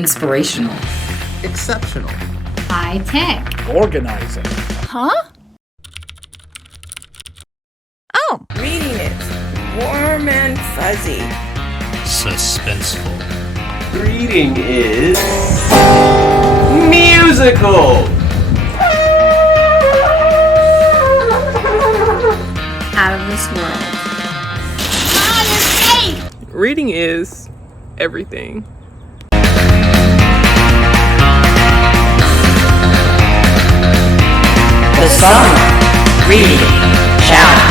Inspirational. Exceptional. High tech. Organizing. Huh? Oh. Reading it. Warm and fuzzy. Suspenseful. Reading is musical. Out of this world. Reading is everything. The Summer Reading Challenge.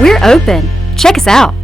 We're open. Check us out.